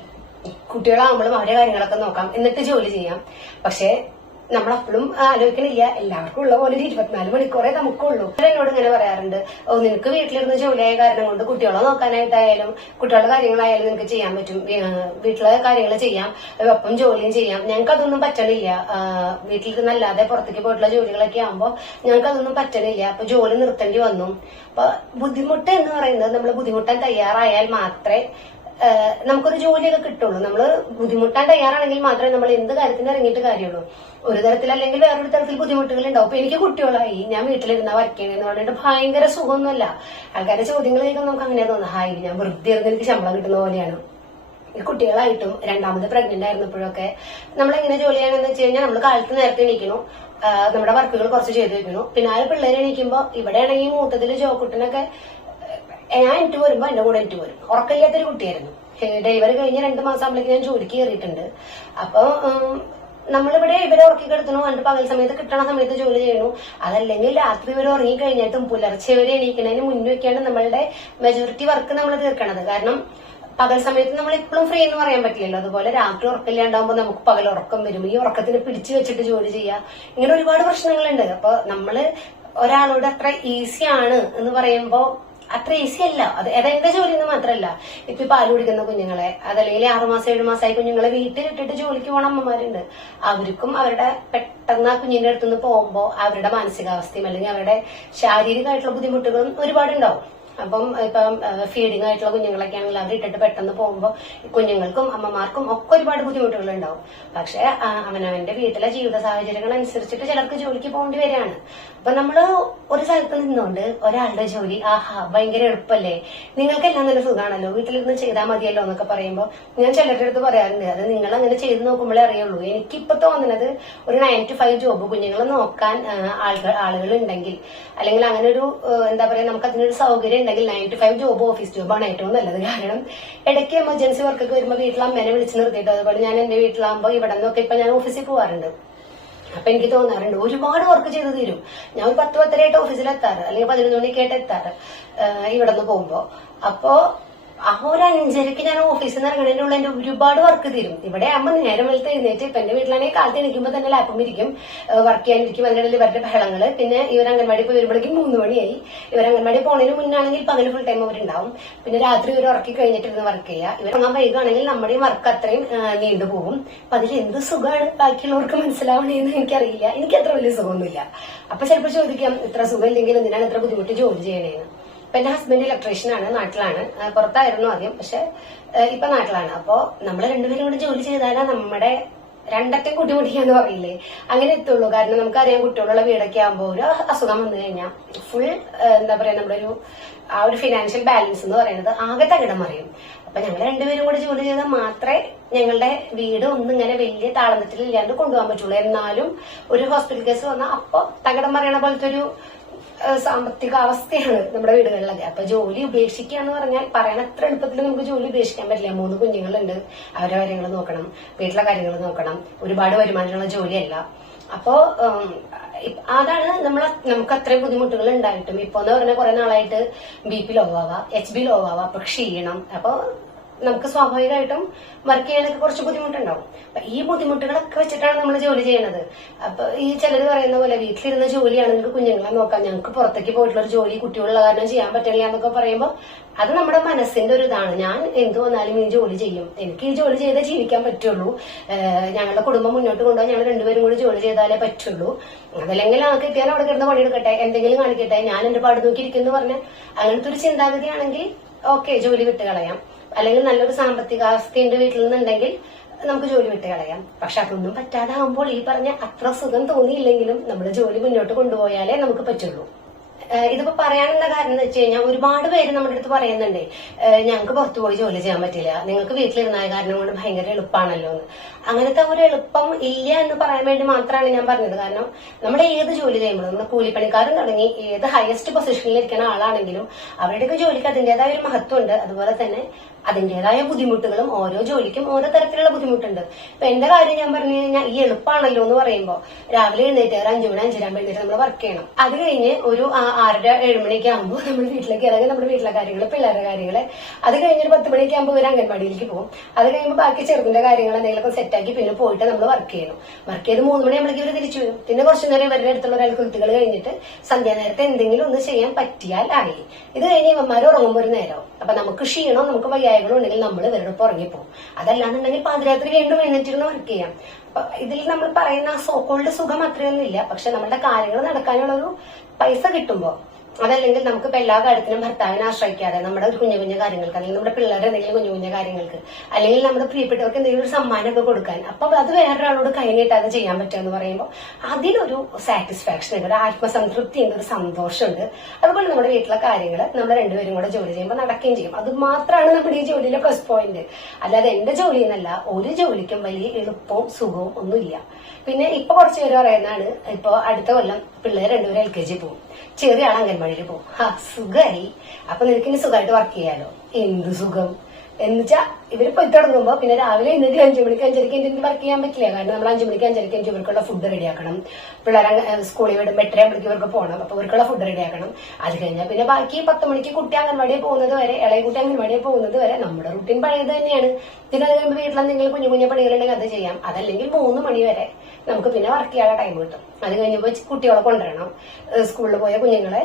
കുട്ടികളാകുമ്പോഴും അവരുടെ കാര്യങ്ങളൊക്കെ നോക്കാം. എന്നിട്ട് ജോലി ചെയ്യാം. പക്ഷേ നമ്മളപ്പോഴും ആലോചിക്കണില്ല. എല്ലാവർക്കും ഉള്ള പോലെ ഒരു ഇരുപത്തിനാല് മണിക്കൂറേ നമുക്കുള്ളൂ. എന്നോട് ഇങ്ങനെ പറയാറുണ്ട്. ഓ നിനക്ക് വീട്ടിലിരുന്ന് ജോലിയായ കാരണം കൊണ്ട് കുട്ടികളെ നോക്കാനായിട്ടായാലും കുട്ടികളുടെ കാര്യങ്ങളായാലും നിനക്ക് ചെയ്യാൻ പറ്റും. വീട്ടിലെ കാര്യങ്ങൾ ചെയ്യാം. ഒപ്പം ജോലിയും ചെയ്യാം. ഞങ്ങൾക്ക് അതൊന്നും പറ്റണില്ല. വീട്ടിലിരുന്ന് അല്ലാതെ പുറത്തേക്ക് പോയിട്ടുള്ള ജോലികളൊക്കെ ആകുമ്പോൾ ഞങ്ങൾക്ക് അതൊന്നും പറ്റണില്ല. അപ്പൊ ജോലി നിർത്തേണ്ടി വന്നു. അപ്പൊ ബുദ്ധിമുട്ട് എന്ന് പറയുന്നത് നമ്മൾ ബുദ്ധിമുട്ടാൻ തയ്യാറായാൽ മാത്രമേ നമുക്കൊരു ജോലിയൊക്കെ കിട്ടുള്ളൂ. നമ്മൾ ബുദ്ധിമുട്ടാൻ തയ്യാറാണെങ്കിൽ മാത്രമേ നമ്മൾ എന്ത് കാര്യത്തിന് ഇറങ്ങിയിട്ട് കാര്യമുള്ളൂ. ഒരു തരത്തിൽ അല്ലെങ്കിൽ വേറൊരു തരത്തിൽ ബുദ്ധിമുട്ടുകൾ ഉണ്ടാവും അപ്പൊ എനിക്ക് കുട്ടികളായി. ഞാൻ വീട്ടിലിരുന്ന വർക്ക് ചെയ്യണമെന്ന് പറഞ്ഞിട്ട് ഭയങ്കര സുഖമൊന്നുമല്ല. ആൾക്കാരുടെ ചോദ്യങ്ങൾ കേൾക്കുമ്പോൾ നമുക്ക് അങ്ങനെ തോന്നുന്നു. ഹായ് ഞാൻ വൃത്തി എനിക്ക് ശമ്പളം കിട്ടുന്ന പോലെയാണ്. കുട്ടികളായിട്ടും രണ്ടാമത് പ്രഗ്നന്റ് ആയിരുന്നപ്പോഴൊക്കെ നമ്മൾ എങ്ങനെ ജോലി ചെയ്യണമെന്ന് വെച്ച് കഴിഞ്ഞാൽ നമ്മൾ കാലത്ത് നേരത്തെ എണീക്കണു. നമ്മുടെ വർക്കുകൾ കുറച്ച് ചെയ്ത് വെക്കണു. പിന്നാലെ പിള്ളേർ എണീക്കുമ്പോൾ ഇവിടെ ആണെങ്കിൽ മൂത്തതിൽ ജോക്കുട്ടനൊക്കെ ഞാൻ എനിക്ക് വരുമ്പോ എന്റെ കൂടെ എനിക്ക് വരും. ഉറക്കമില്ലാത്തൊരു കുട്ടിയായിരുന്നു. ഡെലിവറി കഴിഞ്ഞ രണ്ട് മാസം ആകുമ്പോഴേക്ക് ഞാൻ ജോലിക്ക് കയറിയിട്ടുണ്ട്. അപ്പൊ നമ്മളിവിടെ ഇവരെ ഉറക്കി കിടത്തണു? എന്നിട്ട് പകൽ സമയത്ത് കിട്ടണ സമയത്ത് ജോലി ചെയ്യണു അതല്ലെങ്കിൽ രാത്രി ഇവർ ഉറങ്ങി കഴിഞ്ഞിട്ടും പുലർച്ചെ വരെ എണീക്കണതിന് മുന്നൊക്കെയാണ് നമ്മളുടെ മെജോറിറ്റി വർക്ക് നമ്മൾ തീർക്കണത്. കാരണം പകൽ സമയത്ത് നമ്മൾ ഇപ്പോഴും ഫ്രീ എന്ന് പറയാൻ പറ്റില്ലല്ലോ. അതുപോലെ രാത്രി ഉറക്കില്ലാണ്ടാവുമ്പോൾ നമുക്ക് പകൽ ഉറക്കം വരും. ഈ ഉറക്കത്തിന് പിടിച്ചു വെച്ചിട്ട് ജോലി ചെയ്യാം. ഇങ്ങനെ ഒരുപാട് പ്രശ്നങ്ങളുണ്ട്. അപ്പൊ നമ്മൾ ഒരാളോട് അത്ര ഈസിയാണ് എന്ന് പറയുമ്പോ അത്ര ഈസി അല്ല. അത് അതെന്റെ ജോലി എന്ന് മാത്രമല്ല ഇപ്പൊ പാൽ കുടിക്കുന്ന കുഞ്ഞുങ്ങളെ അതല്ലെങ്കിൽ ആറുമാസം ഏഴു മാസമായി കുഞ്ഞുങ്ങളെ വീട്ടിലിട്ടിട്ട് ജോലിക്ക് പോണ അമ്മമാരുണ്ട്. അവർക്കും അവരുടെ പെട്ടെന്ന് ആ കുഞ്ഞിന്റെ അടുത്തുനിന്ന് പോകുമ്പോൾ അവരുടെ മാനസികാവസ്ഥയും അല്ലെങ്കിൽ അവരുടെ ശാരീരികമായിട്ടുള്ള ബുദ്ധിമുട്ടുകളും ഒരുപാടുണ്ടാവും. അപ്പം ഇപ്പം ഫീഡിംഗ് ആയിട്ടുള്ള കുഞ്ഞുങ്ങളൊക്കെ ആണെങ്കിൽ അവർ ഇട്ടിട്ട് പെട്ടെന്ന് പോകുമ്പോൾ കുഞ്ഞുങ്ങൾക്കും അമ്മമാർക്കും ഒക്കെ ഒരുപാട് ബുദ്ധിമുട്ടുകൾ ഉണ്ടാവും പക്ഷെ അവനവന്റെ വീട്ടിലെ ജീവിത സാഹചര്യങ്ങൾ അനുസരിച്ചിട്ട് ചിലർക്ക് ജോലിക്ക് പോകേണ്ടി വരികയാണ്. അപ്പൊ നമ്മൾ ഒരു സ്ഥലത്ത് നിന്നുകൊണ്ട് ഒരാളുടെ ജോലി ആഹാ ഭയങ്കര എളുപ്പല്ലേ? നിങ്ങൾക്കെല്ലാം നല്ല സുഖമാണല്ലോ വീട്ടിലിരുന്ന് ചെയ്താൽ മതിയല്ലോ എന്നൊക്കെ പറയുമ്പോൾ ഞാൻ ചിലരുടെ അടുത്ത് പറയാറുണ്ട് അത് നിങ്ങൾ അങ്ങനെ ചെയ്ത് നോക്കുമ്പോഴേ അറിയുള്ളൂ. എനിക്കിപ്പോ തോന്നുന്നത് ഒരു നയൻ ടു ഫൈവ് ജോബ് കുഞ്ഞുങ്ങളെ നോക്കാൻ ആളുകൾ ഉണ്ടെങ്കിൽ അല്ലെങ്കിൽ അങ്ങനെ ഒരു എന്താ പറയാ നമുക്ക് അതിനൊരു സൗകര്യം ഉണ്ടെങ്കിൽ nine to five job office ജോബാണ് ഏറ്റവും നല്ലത്. കാരണം ഇടയ്ക്ക് എമർജൻസി വർക്കൊക്കെ വരുമ്പോൾ വീട്ടിൽ അമ്മേനെ വിളിച്ച് നിർത്തിയിട്ട് അതുപോലെ ഞാൻ എന്റെ വീട്ടിലാകുമ്പോൾ ഇവിടെ നിന്നൊക്കെ ഇപ്പൊ ഞാൻ ഓഫീസിൽ പോകാറുണ്ട് അപ്പൊ എനിക്ക് തോന്നാറുണ്ട് ഒരുപാട് വർക്ക് ചെയ്ത് തീരും. ഞാൻ ഒരു പത്ത് പത്തരയായിട്ട് ഓഫീസിൽ എത്താറ് അല്ലെങ്കിൽ പതിനൊന്ന് മണിക്കായിട്ട് എത്താറ് ഇവിടെ നിന്ന് പോകുമ്പോ. അപ്പോ ആ ഒരു അഞ്ചരക്ക് ഞാൻ ഓഫീസിൽ നിന്ന് ഇറങ്ങണതിന്റെ ഉള്ളിൽ ഒരുപാട് വർക്ക് തീരും. ഇവിടെ അമ്മ നേരം വെളുത്ത് എഴുന്നേറ്റ് ഇപ്പൊ എന്റെ വീട്ടിലാണെങ്കിൽ കാലത്ത് എണീക്കുമ്പോൾ തന്നെ ലാപ്പും ഇരിക്കും. വർക്ക് ചെയ്യാനിരിക്കും ഇടയിൽ ഇവരുടെ ബഹളങ്ങൾ. പിന്നെ ഇവർ അംഗൻവാടി പോയി വരുമ്പോഴേക്കും മൂന്ന് മണിയായി. ഇവർ അംഗൻവാടി പോണതിന് മുന്നാണെങ്കിൽ പകൽ ഫുൾ ടൈം അവരുണ്ടാവും. പിന്നെ രാത്രി ഇവർ ഉറക്കി കഴിഞ്ഞിട്ടിരുന്ന് വർക്ക് ചെയ്യുക. ഇവർ അങ്ങനെ വൈകുകയാണെങ്കിൽ നമ്മുടെ വർക്ക് അത്രയും നീണ്ടു പോകും. അപ്പൊ അതിൽ എന്ത് സുഖമാണ് ബാക്കിയുള്ളവർക്ക് മനസ്സിലാവണേന്ന് എനിക്കറിയില്ല. എനിക്ക് അത്ര വലിയ സുഖമൊന്നുമില്ല. അപ്പൊ ചിലപ്പോൾ ചോദിക്കാം ഇത്ര സുഖം ഇല്ലെങ്കിൽ എന്തിനാണ് ഇത്ര ബുദ്ധിമുട്ട് ജോലി ചെയ്യണേന്ന്? ഇപ്പൊ എന്റെ ഹസ്ബൻഡ് ഇലക്ട്രീഷ്യൻ ആണ് നാട്ടിലാണ്. പുറത്തായിരുന്നു ആദ്യം പക്ഷെ ഇപ്പൊ നാട്ടിലാണ്. അപ്പോ നമ്മൾ രണ്ടുപേരും കൂടെ ജോലി ചെയ്താലാ നമ്മുടെ രണ്ടത്തെ കൂട്ടിമുട്ടിക്കാന്ന് പറയില്ലേ? അങ്ങനെ എത്തുള്ളൂ. കാരണം നമുക്കറിയാം കുട്ടികളുള്ള വീടൊക്കെ ആകുമ്പോൾ ഒരു അസുഖം വന്നു കഴിഞ്ഞാൽ ഫുൾ എന്താ പറയാ നമ്മുടെ ഒരു ആ ഒരു ഫിനാൻഷ്യൽ ബാലൻസ് എന്ന് പറയുന്നത് ആകെ തകിടം മറിയും. അപ്പൊ ഞങ്ങൾ രണ്ടുപേരും കൂടി ജോലി ചെയ്താൽ മാത്രമേ ഞങ്ങളുടെ വീട് ഒന്നും ഇങ്ങനെ വലിയ താളന്തത്തിൽ ഇല്ലാണ്ട് കൊണ്ടുപോകാൻ പറ്റുള്ളൂ. എന്നാലും ഒരു ഹോസ്പിറ്റൽ കേസ് വന്നാൽ അപ്പൊ തകിടം മറിയണ പോലത്തെ ഒരു സാമ്പത്തിക അവസ്ഥയാണ് നമ്മുടെ വീടുകളിലൊക്കെ അപ്പൊ ജോലി ഉപേക്ഷിക്കുക എന്ന് പറഞ്ഞാൽ പറയണ എത്ര എളുപ്പത്തിൽ നമുക്ക് ജോലി ഉപേക്ഷിക്കാൻ പറ്റില്ല. മൂന്ന് കുഞ്ഞുങ്ങളുണ്ട്. അവരെ കാര്യങ്ങൾ നോക്കണം. വീട്ടിലെ കാര്യങ്ങൾ നോക്കണം. ഒരുപാട് വരുമാനമുള്ള ജോലിയല്ല. അപ്പോ അതാണ് നമ്മൾ നമുക്ക് അത്രയും ബുദ്ധിമുട്ടുകൾ ഉണ്ടായിട്ടും. ഇപ്പൊ എന്ന് പറഞ്ഞാൽ കുറെ നാളായിട്ട് ബി പി ലോ ആവാ എച്ച് ബി ലോ ആവാ. അപ്പൊ ക്ഷീണം. അപ്പൊ നമുക്ക് സ്വാഭാവികമായിട്ടും വർക്ക് ചെയ്യാനൊക്കെ കുറച്ച് ബുദ്ധിമുട്ടുണ്ടാവും. അപ്പൊ ഈ ബുദ്ധിമുട്ടുകളൊക്കെ വെച്ചിട്ടാണ് നമ്മൾ ജോലി ചെയ്യുന്നത്. അപ്പൊ ഈ ചിലർ പറയുന്ന പോലെ വീട്ടിലിരുന്ന ജോലിയാണ് നിങ്ങൾക്ക് കുഞ്ഞുങ്ങളെ നോക്കാം. ഞങ്ങൾക്ക് പുറത്തേക്ക് പോയിട്ടുള്ള ഒരു ജോലി കുട്ടികളുള്ള കാരണം ചെയ്യാൻ പറ്റില്ല എന്നൊക്കെ പറയുമ്പോൾ അത് നമ്മുടെ മനസ്സിന്റെ ഒരു ഇതാണ്. ഞാൻ എന്ത് വന്നാലും ഈ ജോലി ചെയ്യും. എനിക്ക് ഈ ജോലി ചെയ്തേ ജീവിക്കാൻ പറ്റുള്ളൂ. ഞങ്ങളുടെ കുടുംബം മുന്നോട്ട് കൊണ്ടുപോകാൻ ഞങ്ങൾ രണ്ടുപേരും കൂടി ജോലി ചെയ്താലേ പറ്റുള്ളൂ. അതല്ലെങ്കിൽ ആ കിട്ടിയാൽ അവിടെ കിടന്ന് പണിയെടുക്കട്ടെ എന്തെങ്കിലും കാണിക്കട്ടെ. ഞാൻ എന്റെ പാട് നോക്കിയിരിക്കുന്നു പറഞ്ഞാൽ അങ്ങനത്തെ ഒരു ചിന്താഗതിയാണെങ്കിൽ ഓക്കെ ജോലി വിട്ട് കളയാം അല്ലെങ്കിൽ നല്ലൊരു സാമ്പത്തിക അവസ്ഥയുണ്ട് വീട്ടിൽ നിന്നുണ്ടെങ്കിൽ നമുക്ക് ജോലി വിട്ട് കളയാം പക്ഷെ അതൊന്നും പറ്റാതാകുമ്പോൾ ഈ പറഞ്ഞ അത്ര സുഖം തോന്നിയില്ലെങ്കിലും നമ്മൾ ജോലി മുന്നോട്ട് കൊണ്ടുപോയാലേ നമുക്ക് പറ്റുള്ളൂ. ഇതിപ്പോ പറയാനുള്ള കാരണം എന്ന് വെച്ച് കഴിഞ്ഞാൽ ഒരുപാട് പേര് നമ്മുടെ അടുത്ത് പറയുന്നുണ്ട് ഞങ്ങൾക്ക് പുറത്തു പോയി ജോലി ചെയ്യാൻ പറ്റില്ല. നിങ്ങൾക്ക് വീട്ടിലിരുന്നായ കാരണം കൊണ്ട് ഭയങ്കര എളുപ്പമാണല്ലോ എന്ന്. അങ്ങനത്തെ ഒരു എളുപ്പം ഇല്ല എന്ന് പറയാൻ വേണ്ടി മാത്രമാണ് ഞാൻ പറഞ്ഞത്. കാരണം നമ്മുടെ ഏത് ജോലി ചെയ്യുമ്പോഴും നമ്മുടെ കൂലിപ്പണിക്കാരൻ തുടങ്ങി ഏത് ഹയസ്റ്റ് പൊസിഷനിൽ ഇരിക്കുന്ന ആളാണെങ്കിലും അവരുടെയൊക്കെ ജോലിക്ക് അതിന്റേതായ ഒരു മഹത്വമുണ്ട്. അതുപോലെ തന്നെ അതിന്റേതായ ബുദ്ധിമുട്ടുകളും ഓരോ ജോലിക്കും ഓരോ തരത്തിലുള്ള ബുദ്ധിമുട്ടുണ്ട്. ഇപ്പൊ എന്റെ കാര്യം ഞാൻ പറഞ്ഞു കഴിഞ്ഞാൽ ഈ എളുപ്പമാണല്ലോ എന്ന് പറയുമ്പോൾ രാവിലെ എഴുന്നേറ്റ് ഒരു അഞ്ചു മണി അഞ്ചരാകുമ്പോൾ നമ്മൾ വർക്ക് ചെയ്യണം. അത് കഴിഞ്ഞ് ഒരു ആറര ഏഴുമണിയൊക്കെ ആകുമ്പോൾ നമ്മൾ വീട്ടിലേക്ക് ഇറങ്ങി നമ്മുടെ വീട്ടിലെ കാര്യങ്ങൾ പിള്ളേരുടെ കാര്യങ്ങൾ അത് കഴിഞ്ഞ് ഒരു പത്ത് മണിയൊക്കെ ആകുമ്പോൾ ഒരു അംഗൻവാടിയിലേക്ക് പോകും. അത് കഴിയുമ്പോൾ ബാക്കി ചെറുതിന്റെ കാര്യങ്ങൾ എന്തെങ്കിലും എന്തെങ്കിലുമൊക്കെ സെറ്റാക്കി പിന്നെ പോയിട്ട് നമ്മൾ വർക്ക് ചെയ്യണം. വർക്ക് ചെയ്ത് മൂന്ന് മണി നമ്മളേക്ക് ഇവർ തിരിച്ചു വരും. പിന്നെ കുറച്ചു നേരം ഇവരുടെ അടുത്തുള്ള ഒരാൾ കുത്തുകൾ കഴിഞ്ഞിട്ട് സന്ധ്യാനേരത്തെ എന്തെങ്കിലും ഒന്ന് ചെയ്യാൻ പറ്റിയാൽ ആയി. ഇത് കഴിഞ്ഞ് ഇവന്മാർ ഉറങ്ങുമ്പോൾ ഒരു നേരം അപ്പൊ നമുക്ക് ക്ഷീണോ നമുക്ക് വയ്യായകളോ ഉണ്ടെങ്കിൽ നമ്മൾ ഇവരുടെ ഒപ്പം ഉറങ്ങിപ്പോകും അതല്ലാന്നുണ്ടെങ്കിൽ പാതിരാത്രി വീണ്ടും എഴുന്നേറ്റിരുന്ന് വർക്ക് ചെയ്യാം. അപ്പൊ ഇതിൽ നമ്മൾ പറയുന്ന സോക്കോൾഡ് സുഖം അത്രയൊന്നും ഇല്ല പക്ഷെ നമ്മുടെ കാര്യങ്ങൾ നടക്കാനുള്ള ഒരു പൈസ കിട്ടുമ്പോൾ അതല്ലെങ്കിൽ നമുക്ക് ഇപ്പൊ എല്ലാ കാര്യത്തിനും ഭർത്താവിനെ ആശ്രയിക്കാതെ നമ്മുടെ ഒരു കുഞ്ഞു കുഞ്ഞു കാര്യങ്ങൾക്ക് അല്ലെങ്കിൽ നമ്മുടെ പിള്ളേരുടെ എന്തെങ്കിലും കുഞ്ഞു കുഞ്ഞു കാര്യങ്ങൾക്ക് അല്ലെങ്കിൽ നമ്മുടെ പ്രിയപ്പെട്ടവർക്ക് എന്തെങ്കിലും ഒരു സമ്മാനമൊക്കെ കൊടുക്കാൻ അപ്പൊ അത് വേറൊരാളോട് കൈ നീട്ടാതെ ചെയ്യാൻ പറ്റുക എന്ന് പറയുമ്പോൾ അതിലൊരു സാറ്റിസ്ഫാക്ഷൻ ഉണ്ട് ഒരു ആത്മസംതൃപ്തി ഉണ്ട് ഒരു സന്തോഷമുണ്ട്. അതുപോലെ നമ്മുടെ വീട്ടിലെ കാര്യങ്ങൾ നമ്മൾ രണ്ടുപേരും കൂടെ ജോലി ചെയ്യുമ്പോൾ നടക്കുകയും ചെയ്യും. അത് മാത്രമാണ് നമ്മുടെ ഈ ജോലിയിലെ പ്ലസ് പോയിന്റ് അല്ലാതെ എന്റെ ജോലി എന്നല്ല ഒരു ജോലിക്കും വലിയ എളുപ്പവും സുഖവും ഒന്നുമില്ല. പിന്നെ ഇപ്പൊ കുറച്ച് പേര് പറയുന്നതാണ് ഇപ്പൊ അടുത്ത കൊല്ലം പിള്ളേർ രണ്ടുപേരും എൽ കെ ജി പോകും. ചെറിയ ആൾ അംഗൻവാടിയിൽ പോകും. ആ സുഖമായി അപ്പൊ നിനക്ക് ഇനി സുഖമായിട്ട് വർക്ക് ചെയ്യാലോ? എന്ത് സുഖം? എന്നുവെച്ചാ ഇവർ പോയി തുടങ്ങുമ്പോ പിന്നെ രാവിലെ എന്നിട്ട് അഞ്ചു മണിക്ക് അഞ്ചരക്ക് എനിക്ക് വർക്ക് ചെയ്യാൻ പറ്റില്ല. കാരണം നമ്മൾ അഞ്ചു മണിക്ക് അഞ്ചരക്ക് എനിക്ക് ഇവർക്കുള്ള ഫുഡ് റെഡിയാക്കണം പിള്ളേരെ സ്കൂളിൽ വിടും. എട്ടര മണിക്ക് ഇവർക്ക് പോകണം അപ്പൊ ഇവർക്കുള്ള ഫുഡ് റെഡിയാക്കണം അത് കഴിഞ്ഞാൽ പിന്നെ ബാക്കി പത്ത് മണിക്ക് കുട്ടി അംഗൻവാടിയിൽ പോകുന്നത് വരെ ഇളയ കുട്ടി അംഗൻവാടിയിൽ പോകുന്നത് വരെ നമ്മുടെ റുട്ടീൻ പഴയത് തന്നെയാണ്. പിന്നെ അത് കഴിയുമ്പോൾ എന്തെങ്കിലും കുഞ്ഞു കുഞ്ഞു പണികളുണ്ടെങ്കിൽ അത് ചെയ്യാം. അതല്ലെങ്കിൽ മൂന്ന് മണി വരെ നമുക്ക് പിന്നെ വർക്ക് ചെയ്യാനുള്ള ടൈം കിട്ടും. അത് കഴിഞ്ഞപ്പോൾ കുട്ടികളെ കൊണ്ടുവരണം. സ്കൂളിൽ പോയ കുഞ്ഞുങ്ങളെ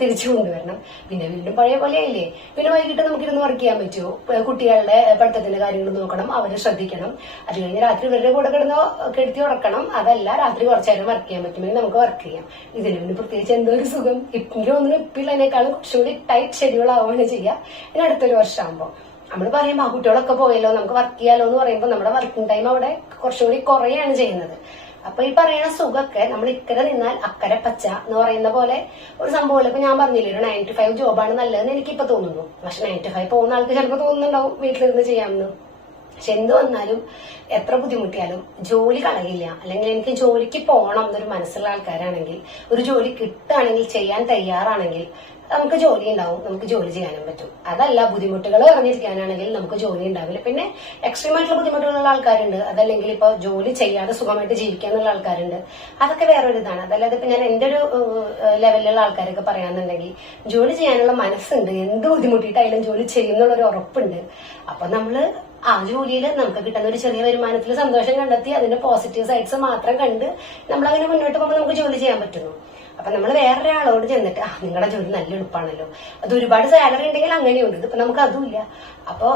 തിരിച്ചു കൊണ്ടുവരണം. പിന്നെ വീണ്ടും പഴയ പോലെ ആയില്ലേ? പിന്നെ വൈകിട്ട് നമുക്കിരുന്ന് വർക്ക് ചെയ്യാൻ പറ്റുമോ കുട്ടികളുടെ പഠിത്തത്തിന്റെ കാര്യങ്ങൾ നോക്കണം അവരെ ശ്രദ്ധിക്കണം. അത് കഴിഞ്ഞ് രാത്രി ഇവരുടെ കൂടെ കിടന്ന് കെടുത്തി ഉറക്കണം. അതല്ല രാത്രി കുറച്ചു നേരം വർക്ക് ചെയ്യാൻ പറ്റുമെങ്കിൽ നമുക്ക് വർക്ക് ചെയ്യാം. ഇതിന് പിന്നെ പ്രത്യേകിച്ച് എന്തോ ഒരു സുഖം. ഇപ്പൊ ഒന്നും ഇപ്പിള്ളതിനേക്കാളും കുറച്ചുകൂടി ടൈറ്റ് ഷെഡ്യൂൾ ആവുകയാണ് ചെയ്യുക. ഇനി അടുത്തൊരു വർഷമാകുമ്പോൾ നമ്മൾ പറയുമ്പോൾ ആ കുട്ടികളൊക്കെ പോയല്ലോ നമുക്ക് വർക്ക് ചെയ്യാലോ എന്ന് പറയുമ്പോൾ നമ്മുടെ വർക്കിംഗ് ടൈം അവിടെ കുറച്ചുകൂടി കുറയാണ് ചെയ്യുന്നത്. അപ്പൊ ഈ പറയുന്ന സുഖമൊക്കെ നമ്മൾ ഇക്കരെ നിന്നാൽ അക്കരെ പച്ച എന്ന് പറയുന്ന പോലെ ഒരു സംഭവമല്ല ഇപ്പൊ ഞാൻ പറഞ്ഞില്ലേ ഒരു നയൻ ടു ഫൈവ് ജോബാണ് നല്ലതെന്ന് എനിക്ക് എനിക്കിപ്പോ തോന്നുന്നു. പക്ഷെ നയൻ ടു ഫൈവ് പോകുന്ന ആൾക്ക് ചിലപ്പോൾ തോന്നുന്നുണ്ടാവും വീട്ടിലിരുന്ന് ചെയ്യാമെന്ന്. പക്ഷെ എന്ത് വന്നാലും എത്ര ബുദ്ധിമുട്ടിയാലും ജോലി കളയില്ല അല്ലെങ്കിൽ എനിക്ക് ജോലിക്ക് പോകണം എന്നൊരു മനസ്സുള്ള ആൾക്കാരാണെങ്കിൽ ഒരു ജോലി കിട്ടുകയാണെങ്കിൽ ചെയ്യാൻ തയ്യാറാണെങ്കിൽ നമുക്ക് ജോലി ഉണ്ടാവും നമുക്ക് ജോലി ചെയ്യാനും പറ്റും. അതല്ല ബുദ്ധിമുട്ടുകൾ അറിഞ്ഞിരിക്കാനാണെങ്കിൽ നമുക്ക് ജോലി ഉണ്ടാവില്ല. പിന്നെ എക്സ്ട്രീം ആയിട്ടുള്ള ബുദ്ധിമുട്ടുകളുള്ള ആൾക്കാരുണ്ട്. അതല്ലെങ്കിൽ ഇപ്പൊ ജോലി ചെയ്യാതെ സുഖമായിട്ട് ജീവിക്കാന്നുള്ള ആൾക്കാരുണ്ട്. അതൊക്കെ വേറൊരു ഇതാണ്. അതല്ലാതെ ഇപ്പൊ ഞാൻ എന്റെ ഒരു ലെവലിലുള്ള ആൾക്കാരൊക്കെ പറയാന്നുണ്ടെങ്കിൽ ജോലി ചെയ്യാനുള്ള മനസ്സുണ്ട്. എന്ത് ബുദ്ധിമുട്ടിയിട്ടായാലും ജോലി ചെയ്യുന്നുള്ള ഒരു ഉറപ്പുണ്ട്. അപ്പൊ നമ്മൾ ആ ജോലിയിൽ നമുക്ക് കിട്ടുന്ന ഒരു ചെറിയ വരുമാനത്തിൽ സന്തോഷം കണ്ടെത്തി അതിന്റെ പോസിറ്റീവ് സൈഡ്സ് മാത്രം കണ്ട് നമ്മൾ മുന്നോട്ട് പോകുമ്പോൾ നമുക്ക് ജോലി ചെയ്യാൻ പറ്റുന്നു. അപ്പൊ നമ്മൾ വേറൊരാളോട് ചെന്നിട്ട് ആ നിങ്ങളുടെ ജോലി നല്ല എളുപ്പമാണല്ലോ അത് ഒരുപാട് സാലറി ഉണ്ടെങ്കിൽ അങ്ങനെയുണ്ട്. ഇതിപ്പോ നമുക്ക് അതുമില്ല അപ്പോ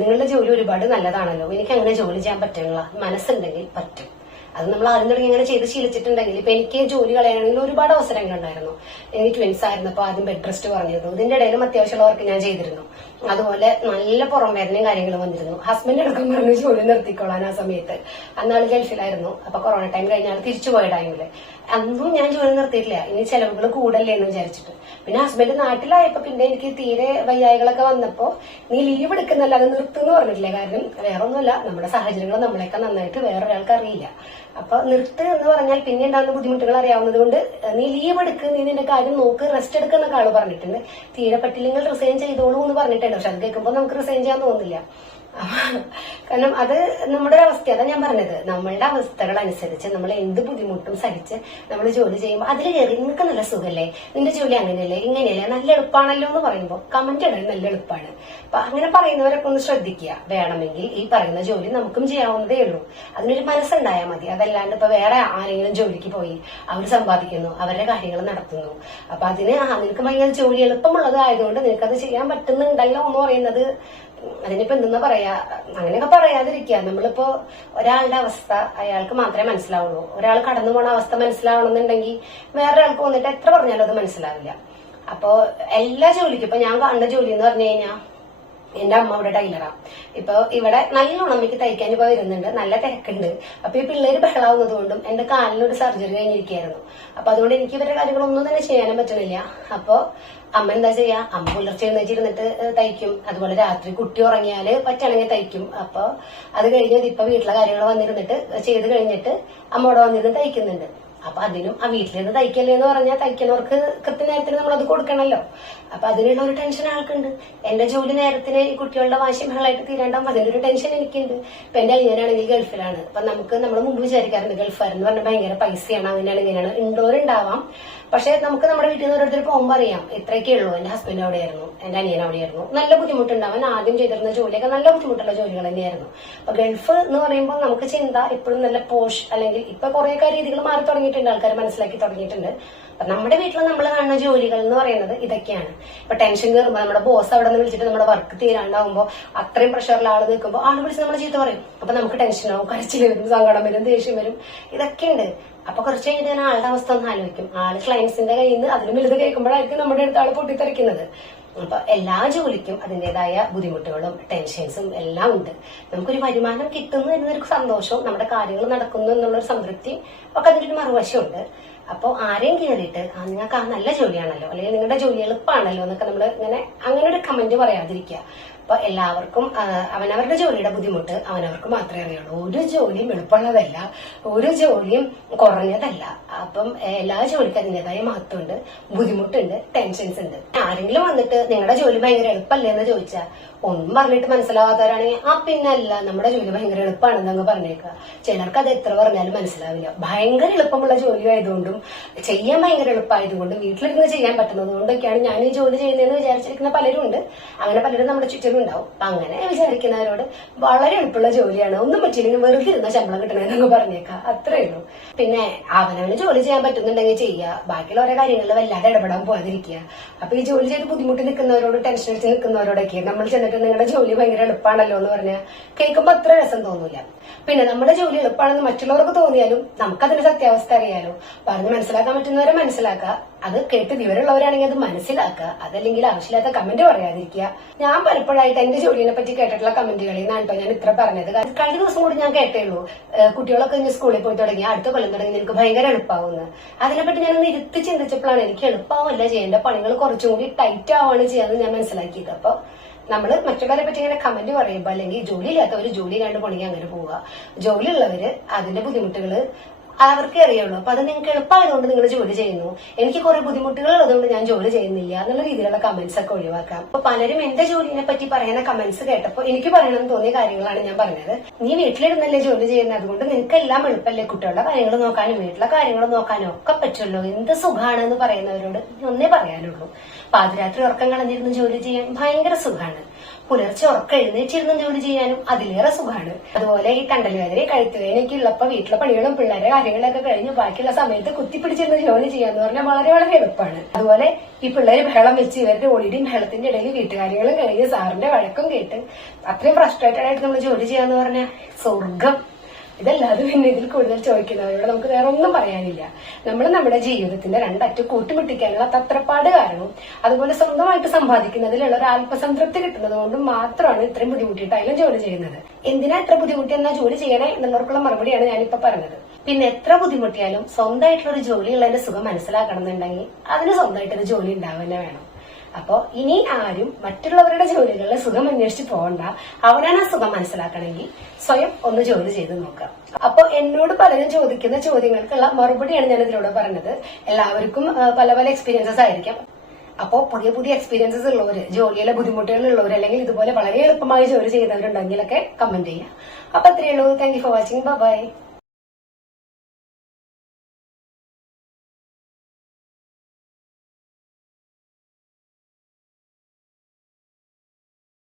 നിങ്ങളുടെ ജോലി ഒരുപാട് നല്ലതാണല്ലോ. എനിക്ക് അങ്ങനെ ജോലി ചെയ്യാൻ പറ്റുള്ള മനസ്സുണ്ടെങ്കിൽ പറ്റും. അത് നമ്മൾ ആദ്യം തുടങ്ങി അങ്ങനെ ചെയ്ത് ശീലിച്ചിട്ടുണ്ടെങ്കിൽ ഇപ്പൊ എനിക്ക് ജോലി കളയാണെങ്കിൽ ഒരുപാട് അവസരങ്ങൾ ഉണ്ടായിരുന്നു എനിക്ക് ട്വിൻസ് ആയിരുന്നപ്പോ ആദ്യം ബെഡ് റെസ്റ്റ് പറഞ്ഞിരുന്നു ഇതിന്റെ ഇടയിലും അത്യാവശ്യമുള്ള വർക്ക് ഞാൻ ചെയ്തിരുന്നു. അതുപോലെ നല്ല പുറം വേദനയും കാര്യങ്ങളും വന്നിരുന്നു. ഹസ്ബൻഡ് എടുക്കാൻ പറഞ്ഞു ജോലി നിർത്തിക്കോളാൻ ആ സമയത്ത്. അന്നാൾ ഗൾഫിലായിരുന്നു. അപ്പൊ കൊറോണ ടൈം കഴിഞ്ഞാൽ തിരിച്ചു പോയ ടൈമിൽ അന്നും ഞാൻ ജോലി നിർത്തിയിട്ടില്ല. ഇനി ചെലവുകൾ കൂടല്ലേ എന്ന് വിചാരിച്ചിട്ട്. പിന്നെ ഹസ്ബൻഡ് നാട്ടിലായപ്പോ പിന്നെ എനിക്ക് തീരെ വയ്യായികളൊക്കെ വന്നപ്പോ നീ ലീവ് എടുക്കുന്നല്ലാതെ നിർത്തുന്നു പറഞ്ഞിട്ടില്ല. കാരണം വേറൊന്നുമല്ല നമ്മുടെ സാഹചര്യങ്ങൾ നമ്മളെയൊക്കെ നന്നായിട്ട് വേറൊരാൾക്ക് അറിയില്ല. അപ്പൊ നിർത്ത് എന്ന് പറഞ്ഞാൽ പിന്നെ ഉണ്ടാകുന്ന ബുദ്ധിമുട്ടുകൾ അറിയാവുന്നത് കൊണ്ട് നീ ലീവ് എടുക്ക് നീ നിന്റെ കാര്യം നോക്ക് റെസ്റ്റ് എടുക്കുന്നൊക്കെ ആൾ പറഞ്ഞിട്ടുണ്ട്. തീരെ പറ്റില്ലെങ്കിൽ റിസൈൻ ചെയ്തോളൂ എന്ന് പറഞ്ഞിട്ടുണ്ട്. പക്ഷെ അത് കേൾക്കുമ്പോൾ നമുക്ക് റിസൈൻ ചെയ്യാൻ തോന്നില്ല കാരണം അത് നമ്മുടെ അവസ്ഥ അതാ ഞാൻ പറഞ്ഞത്. നമ്മളുടെ അവസ്ഥകൾ അനുസരിച്ച് നമ്മൾ എന്ത് ബുദ്ധിമുട്ടും സഹിച്ച് നമ്മൾ ജോലി ചെയ്യുമ്പോൾ അതിൽ കയറി നിങ്ങൾക്ക് നല്ല സുഖല്ലേ? നിന്റെ ജോലി അങ്ങനെയല്ലേ? ഇങ്ങനെയല്ലേ? നല്ല എളുപ്പമാണല്ലോ എന്ന് പറയുമ്പോൾ കമന്റ് ഇടാൻ നല്ല എളുപ്പമാണ് അപ്പൊ അങ്ങനെ പറയുന്നവരൊക്കെ ഒന്ന് ശ്രദ്ധിക്കുക. വേണമെങ്കിൽ ഈ പറയുന്ന ജോലി നമുക്കും ചെയ്യാവുന്നതേ ഉള്ളൂ. അതിനൊരു മനസ്സുണ്ടായാൽ മതി. അതല്ലാണ്ട് ഇപ്പൊ വേറെ ആരെങ്കിലും ജോലിക്ക് പോയി അവർ സമ്പാദിക്കുന്നു അവരുടെ കാര്യങ്ങൾ നടത്തുന്നു. അപ്പൊ അതിന് നിനക്ക് ഭയങ്കര ജോലി എളുപ്പമുള്ളത് ആയതുകൊണ്ട് നിനക്കത് ചെയ്യാൻ പറ്റുന്നുണ്ടല്ലോ എന്ന് പറയുന്നത് അതിനിപ്പോ എന്തെന്ന് പറയാ? അങ്ങനെയൊക്കെ പറയാതിരിക്കുക നമ്മളിപ്പോ ഒരാളുടെ അവസ്ഥ അയാൾക്ക് മാത്രമേ മനസ്സിലാവുള്ളൂ. ഒരാൾ കടന്നു പോണ അവസ്ഥ മനസ്സിലാവണമെന്നുണ്ടെങ്കിൽ വേറൊരാൾക്ക് വന്നിട്ട് എത്ര പറഞ്ഞാലും അത് മനസ്സിലാവില്ല. അപ്പോ എല്ലാ ജോലിക്കും ഇപ്പൊ ഞാൻ കാണുന്ന ജോലി എന്ന് പറഞ്ഞു കഴിഞ്ഞാൽ എന്റെ അമ്മ ഇവിടെ ടൈലറാ ഇപ്പൊ ഇവിടെ നല്ലോണം എനിക്ക് തയ്ക്കാൻ ഇപ്പൊ വരുന്നുണ്ട്. നല്ല തിരക്കുണ്ട്. അപ്പൊ ഈ പിള്ളേര് ബഹളാവുന്നത് കൊണ്ടും എന്റെ കാലിനൊരു സർജറി കഴിഞ്ഞിരിക്കുകയായിരുന്നു. അപ്പൊ അതുകൊണ്ട് എനിക്ക് ഇവരുടെ കാര്യങ്ങളൊന്നും തന്നെ ചെയ്യാനും പറ്റുന്നില്ല. അപ്പൊ അമ്മ എന്താ ചെയ്യാ? അമ്മ പുലർച്ചെ എഴുന്നേറ്റിരുന്നിട്ട് തയ്ക്കും. അതുപോലെ രാത്രി കുട്ടി ഉറങ്ങിയാൽ പറ്റണെങ്കിൽ തയ്ക്കും. അപ്പൊ അത് കഴിഞ്ഞ് ഇപ്പൊ വീട്ടിലെ കാര്യങ്ങൾ വന്നിരുന്നിട്ട് ചെയ്ത് കഴിഞ്ഞിട്ട് അമ്മ അവിടെ വന്നിരുന്ന് തയ്ക്കുന്നുണ്ട്. അപ്പൊ അതിനും ആ വീട്ടിലിരുന്ന് തയ്ക്കല്ലേ എന്ന് പറഞ്ഞാൽ തയ്ക്കുന്നവർക്ക് കൃത്യനേരത്തിന് നമ്മൾ അത് കൊടുക്കണമല്ലോ അപ്പൊ അതിനുള്ള ഒരു ടെൻഷൻ ആൾക്കുണ്ട്. എന്റെ ജോലി നേരത്തിന് ഈ കുട്ടികളുടെ വാശി ബഹളമായിട്ട് തീരാണ്ടാവും അതിനൊരു ടെൻഷൻ എനിക്കുണ്ട്. ഇപ്പൊ എന്റെ അനിയനാണെങ്കിൽ ഗൾഫിലാണ്. അപ്പൊ നമുക്ക് നമ്മൾ മുമ്പ് വിചാരിക്കാറുണ്ട് ഗൾഫുകാരെന്ന് പറഞ്ഞാൽ ഭയങ്കര പൈസയാണ് അങ്ങനെയാണ് ഇങ്ങനെയാണ്. ഉണ്ടാവാം പക്ഷെ നമുക്ക് നമ്മുടെ വീട്ടിൽ നിന്ന് ഓരോരുത്തർ പോകുമ്പോൾ അറിയാം ഇത്രയൊക്കെ ഉള്ളൂ. എന്റെ ഹസ്ബൻഡ് അവിടെയായിരുന്നു എന്റെ അനിയൻ അവിടെയായിരുന്നു. നല്ല ബുദ്ധിമുട്ടുണ്ടാവും ആദ്യം ചെയ്തിരുന്ന ജോലിയൊക്കെ നല്ല ബുദ്ധിമുട്ടുള്ള ജോലികൾ തന്നെയായിരുന്നു. അപ്പൊ ഗൾഫ് എന്ന് പറയുമ്പോൾ നമുക്ക് ചിന്ത ഇപ്പോഴും നല്ല പോഷ് അല്ലെങ്കിൽ ഇപ്പൊ കുറേയൊക്കെ രീതികൾ മാറി തുടങ്ങിയിട്ടുണ്ട്. ആൾക്കാർ മനസ്സിലാക്കി തുടങ്ങിയിട്ടുണ്ട്. അപ്പൊ നമ്മുടെ വീട്ടിൽ നമ്മൾ കാണുന്ന ജോലികൾ എന്ന് പറയുന്നത് ഇതൊക്കെയാണ്. ഇപ്പൊ ടെൻഷൻ കയറുമ്പോൾ നമ്മുടെ ബോസ് അവിടെ നിന്ന് വിളിച്ചിട്ട് നമ്മുടെ വർക്ക് തീരാണ്ടാവുമ്പോൾ അത്രയും പ്രഷറിൽ ആൾ നിൽക്കുമ്പോൾ ആൾ വിളിച്ച് നമ്മൾ ചീത്ത പറയും. അപ്പൊ നമുക്ക് ടെൻഷനാവും കരച്ചിൽ വരും സങ്കടം വരും ദേഷ്യം വരും. ഇതൊക്കെ ഉണ്ട്. അപ്പൊ കുറച്ച് കഴിഞ്ഞിട്ട് ഞാൻ ആളുടെ അവസ്ഥ ഒന്ന് ആലോചിക്കും. ആൾ ക്ലയൻസിന്റെ കയ്യിൽ നിന്ന് അതിലും വലുത് കേൾക്കുമ്പോഴായിരിക്കും നമ്മുടെ അടുത്ത് ആൾ പൊട്ടിത്തെറിക്കുന്നത്. അപ്പൊ എല്ലാ ജോലിക്കും അതിന്റേതായ ബുദ്ധിമുട്ടുകളും ടെൻഷൻസും എല്ലാം ഉണ്ട്. നമുക്കൊരു വരുമാനം കിട്ടുന്നു എന്നൊരു സന്തോഷവും നമ്മുടെ കാര്യങ്ങൾ നടക്കുന്നു എന്നുള്ളൊരു സംതൃപ്തിയും ഒക്കെ അതിന്റെ ഒരു മറുവശമുണ്ട്. അപ്പോൾ ആരെയും കയറിയിട്ട് ആ നിങ്ങൾക്ക് ആ നല്ല ജോലിയാണല്ലോ അല്ലെങ്കിൽ നിങ്ങളുടെ ജോലി എളുപ്പമാണല്ലോ എന്നൊക്കെ നമ്മൾ ഇങ്ങനെ അങ്ങനെ ഒരു കമന്റ് പറയാതിരിക്കുക. അപ്പൊ എല്ലാവർക്കും അവനവരുടെ ജോലിയുടെ ബുദ്ധിമുട്ട് അവനവർക്ക് മാത്രമേ അറിയുള്ളൂ. ഒരു ജോലിയും എളുപ്പമുള്ളതല്ല. ഒരു ജോലിയും കുറഞ്ഞതല്ല. അപ്പം എല്ലാ ജോലിക്കും അതിന്റെതായ മഹത്വമുണ്ട് ബുദ്ധിമുട്ടുണ്ട് ടെൻഷൻസ് ഉണ്ട്. ആരെങ്കിലും വന്നിട്ട് നിങ്ങളുടെ ജോലി ഭയങ്കര എളുപ്പമല്ലേ എന്ന് ചോദിച്ചാൽ ഒന്നും പറഞ്ഞിട്ട് മനസ്സിലാവാത്തവരാണെങ്കിൽ ആ പിന്നല്ല നമ്മുടെ ജോലി ഭയങ്കര എളുപ്പമാണെന്ന് അങ്ങ് പറഞ്ഞേക്കുക ചിലർക്ക് അത് എത്ര പറഞ്ഞാലും മനസ്സിലാവില്ല. ഭയങ്കര എളുപ്പമുള്ള ജോലി ആയതുകൊണ്ടും ചെയ്യാൻ ഭയങ്കര എളുപ്പമായതുകൊണ്ടും വീട്ടിലിരുന്ന് ചെയ്യാൻ പറ്റുന്നത് കൊണ്ടൊക്കെയാണ് ഞാൻ ഈ ജോലി ചെയ്യുന്നതെന്ന് വിചാരിച്ചിരിക്കുന്ന പലരും ഉണ്ട് അങ്ങനെ പലരും നമ്മുടെ ചുറ്റിലും ഉണ്ടാവും അങ്ങനെ വിചാരിക്കുന്നവരോട് വളരെ എളുപ്പമുള്ള ജോലിയാണ്. ഒന്നും പറ്റിയില്ലെങ്കിൽ വെറുതെ ഇരുന്ന ശമ്പളം കിട്ടണമെന്നങ്ങ് പറഞ്ഞേക്കാം. അത്രേ ഉള്ളൂ. പിന്നെ അവനവന് ജോലി ചെയ്യാൻ പറ്റുന്നുണ്ടെങ്കിൽ ചെയ്യുക ബാക്കിയുള്ള ഓരോ കാര്യങ്ങളിൽ വല്ലാതെ ഇടപെടാൻ പോകാതിരിക്കുക അപ്പൊ ഈ ജോലി ചെയ്ത് ബുദ്ധിമുട്ടി നിൽക്കുന്നവരോട് ടെൻഷൻ അടിച്ച് നിൽക്കുന്നവരോടൊക്കെ നമ്മൾ ചെന്നിട്ട് നിങ്ങളുടെ ജോലി ഭയങ്കര എളുപ്പമാണല്ലോ എന്ന് പറഞ്ഞാൽ കേൾക്കുമ്പോൾ അത്ര രസം തോന്നൂല. പിന്നെ നമ്മുടെ ജോലി എളുപ്പമാണെന്ന് മറ്റുള്ളവർക്ക് തോന്നിയാലും നമുക്കതിന്റെ സത്യാവസ്ഥ അറിയാലോ. പറഞ്ഞ് മനസ്സിലാക്കാൻ പറ്റുന്നവരെ മനസ്സിലാക്കുക. അത് കേട്ട് വിവരമുള്ളവരാണെങ്കിൽ അത് മനസ്സിലാക്കുക. അതല്ലെങ്കിൽ ആവശ്യമില്ലാത്ത കമന്റ് പറയാതിരിക്കുക. ഞാൻ പലപ്പോഴായിട്ട് എന്റെ ജോലിനെ പറ്റി കേട്ടിട്ടുള്ള കമന്റുകളിൽ നിന്നാണ് കേട്ടോ ഞാൻ ഇത്ര പറഞ്ഞത്. കഴിഞ്ഞ ദിവസം കൂടി ഞാൻ കേട്ടേ ഉള്ളൂ. കുട്ടികളൊക്കെ ഇനി സ്കൂളിൽ പോയി തുടങ്ങി. അടുത്ത കൊല്ലം തുടങ്ങി. എനിക്ക് ഭയങ്കര എളുപ്പമാവുന്നു അതിനെപ്പറ്റി ഞാൻ ഇരുത്തി ചിന്തിച്ചപ്പോഴാണ് എനിക്ക് എളുപ്പമാവല്ല ചെയ്യേണ്ട പണികൾ കുറച്ചും കൂടി ടൈറ്റ് ആവാണ് ചെയ്യാന്ന് ഞാൻ മനസ്സിലാക്കിയത്. അപ്പൊ നമ്മൾ മറ്റുള്ളവരെ പറ്റി ഇങ്ങനെ കമന്റ് പറയുമ്പോൾ അല്ലെങ്കിൽ ജോലി ഇല്ലാത്തവർ ജോലി ഇല്ലാണ്ട് പണിക്ക് അങ്ങനെ പോവുക. ജോലി ഉള്ളവര് അതിന്റെ ബുദ്ധിമുട്ടുകൾ അവർക്ക് അറിയുള്ളൂ. അപ്പൊ അത് നിങ്ങൾക്ക് എളുപ്പമായതുകൊണ്ട് നിങ്ങൾ ജോലി ചെയ്യുന്നു. എനിക്ക് കുറെ ബുദ്ധിമുട്ടുകൾ ഉള്ളതുകൊണ്ട് ഞാൻ ജോലി ചെയ്യുന്നില്ല എന്നുള്ള രീതിയിലുള്ള കമന്റ്സ് ഒക്കെ ഒഴിവാക്കാം. അപ്പൊ പലരും എന്റെ ജോലിനെ പറ്റി പറയുന്ന കമന്റ്സ് കേട്ടപ്പോൾ എനിക്ക് പറയണമെന്ന് തോന്നിയ കാര്യങ്ങളാണ് ഞാൻ പറഞ്ഞത്. നീ വീട്ടിലിരുന്നല്ലേ ജോലി ചെയ്യുന്നത്? അതുകൊണ്ട് നിനക്ക് എല്ലാം എളുപ്പമല്ലേ കുട്ടികളുടെ കാര്യങ്ങൾ നോക്കാനും വീട്ടിലെ കാര്യങ്ങൾ നോക്കാനും ഒക്കെ പറ്റുമല്ലോ. എന്ത് സുഖമാണ് എന്ന് പറയുന്നവരോട് ഒന്നേ പറയാനുള്ളൂ. പാതിരാത്രി ഉറക്കം കളഞ്ഞിരുന്ന് ജോലി ചെയ്യാൻ ഭയങ്കര സുഖമാണ് പുലർച്ചെ ഉറക്കം എഴുന്നേറ്റിരുന്ന് ജോലി ചെയ്യാനും അതിലേറെ സുഖമാണ്. അതുപോലെ ഈ കണ്ടൽ വേദന ഉള്ളപ്പോ വീട്ടിലെ പണികളും പിള്ളേരെ കാര്യങ്ങളൊക്കെ കഴിഞ്ഞ് ബാക്കിയുള്ള സമയത്ത് കുത്തിപ്പിടിച്ചിരുന്ന് ജോലി ചെയ്യാന്ന് പറഞ്ഞാൽ വളരെ വളരെ എളുപ്പമാണ് അതുപോലെ ഈ പിള്ളേര് ബഹളം വെച്ച് ഇവരുടെ ഓടിയുടെയും ബഹളത്തിന്റെ ഇടയിൽ വീട്ടുകാര്യങ്ങളും കഴിഞ്ഞ് സാറിന്റെ വഴക്കം കേട്ട് അത്രയും ഫ്രസ്ട്രേറ്റഡ് ആയിട്ട് നമ്മൾ ജോലി ചെയ്യാന്ന് പറഞ്ഞാൽ സ്വർഗം ഇതല്ലാതെ പിന്നെ ഇതിൽ കൂടുതൽ ചോദിക്കുന്നവരോട് നമുക്ക് വേറെ ഒന്നും പറയാനില്ല. നമ്മൾ നമ്മുടെ ജീവിതത്തിന്റെ രണ്ടറ്റം കൂട്ടിമുട്ടിക്കാനുള്ള തത്രപ്പാട് കാരണവും അതുപോലെ സ്വന്തമായിട്ട് സമ്പാദിക്കുന്നതിലുള്ള ഒരു ആത്മസംതൃപ്തി കിട്ടുന്നത് കൊണ്ടും മാത്രമാണ് ഇത്രയും ബുദ്ധിമുട്ടിയിട്ടായാലും ജോലി ചെയ്യുന്നത്. എന്തിനാ ഇത്ര ബുദ്ധിമുട്ടി എന്നാ ജോലി ചെയ്യണേ എന്നുള്ളവർക്കുള്ള മറുപടിയാണ് ഞാനിപ്പോ പറഞ്ഞത്. പിന്നെ എത്ര ബുദ്ധിമുട്ടിയാലും സ്വന്തമായിട്ടുള്ള ഒരു ജോലിയുള്ളതിന്റെ സുഖം മനസ്സിലാക്കണം എന്നുണ്ടെങ്കിൽ അതിന് സ്വന്തമായിട്ടൊരു ജോലി ഉണ്ടാവുക തന്നെ വേണം. അപ്പോ ഇനി ആരും മറ്റുള്ളവരുടെ ജോലികളിലെ സുഖം അന്വേഷിച്ച് പോകണ്ട. അവരാണ് ആ സുഖം മനസ്സിലാക്കണമെങ്കിൽ സ്വയം ഒന്ന് ജോലി ചെയ്ത് നോക്കാം അപ്പൊ എന്നോട് പലരും ചോദിക്കുന്ന ചോദ്യങ്ങൾക്കുള്ള മറുപടിയാണ് ഞാൻ ഇതിലൂടെ പറഞ്ഞത്. എല്ലാവർക്കും പല പല എക്സ്പീരിയൻസസ് ആയിരിക്കാം. അപ്പോ പുതിയ പുതിയ എക്സ്പീരിയൻസസ് ഉള്ളവര് ജോലിയിലെ ബുദ്ധിമുട്ടുകൾ ഉള്ളവർ അല്ലെങ്കിൽ ഇതുപോലെ വളരെ എളുപ്പമായി ജോലി ചെയ്യുന്നവരുണ്ടെങ്കിലൊക്കെ കമന്റ് ചെയ്യാം അപ്പൊ അത്രയേ ഉള്ളൂ. Thank you for watching bye